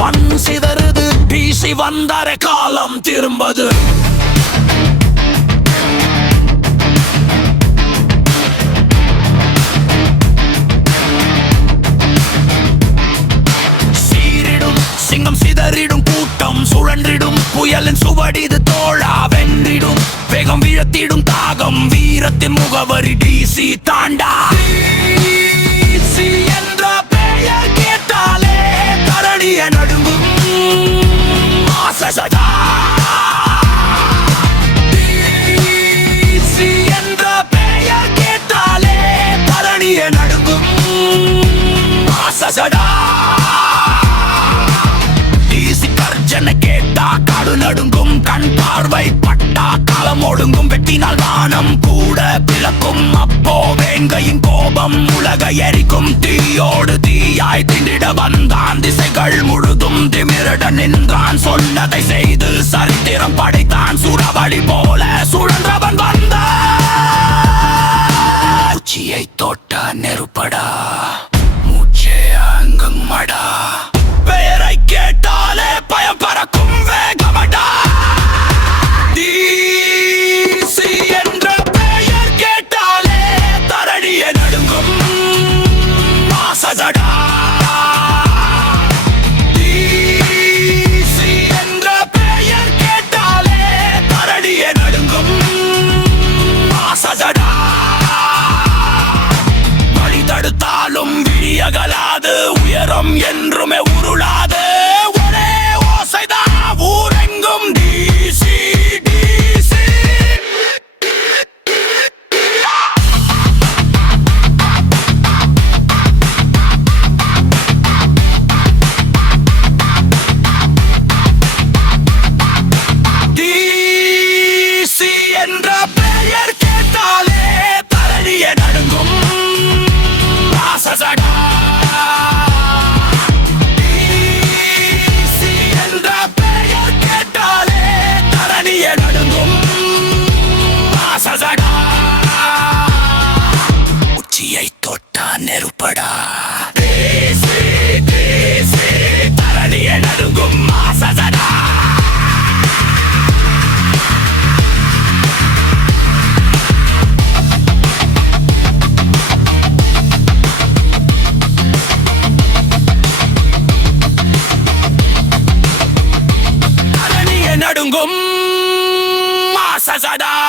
மண் சிதறுது, வீசி வந்தார காலம் திரும்பது. சீரிடும் சிங்கம் சிதறிடும் கூட்டம் சுழன்றிடும் புயலின் சுவடிது தோழா வென்றிடும் வேகம் வீழத்திடும் தாகம் வீரத்தின் முகவரி டிசி தாண்டா. டிசி என்ற பெயர் கேட்டாலே தரணிய நடுங்கும் ஆசைசடா. டிசி என்ற பெயர் கேட்டாலே தரணிய நடுங்கும் ஆசைசடா. கர்ஜனை கேட்டா காடு நடுங்கும், கண் பார்வை பட்டா காலம் ஒடுங்கும், வெட்டினால் வானம் கூட பிளக்கும். அப்போ வேங்கையின் கோபம் உலகை எரிக்கும், தீயோடு தீயாய் திண்டிட வந்தான், திசைகள் முழுதும் திமிரிட நின்றான், சொன்னதை செய்து சரித்திரம் படைத்தான், சுறவழி போல சுழன்றவன் வந்த உச்சியை தொட்ட நெருப்படா, மூச்சே அங்குமடா, பெயரை கேட்டாலே பயம் பறக்கும் வேகமடா. டிசி என்ற பெயர் கேட்டாலே தரணிய நடுங்கும் ஆசைசடா. டிசி என்ற பெயர் கேட்டாலே தரணிய நடுங்கும் ஆசைசடா. வழி தடுத்தாலும் விழியகலாது, உயரம் என்றுமே உருளாது, ஒரே ஓசைதான் ஊரெங்கும் டிசி டிசி. டிசி என்ற பெயர் கேட்டாலே தரணிய நடுங்கும் ஆசைசடா. உச்சியை தொட்டா நெருப்படா, தரணிய நடுங்கும் ஆசைசடா. தரணிய நடுங்கும் ஆசைசடா.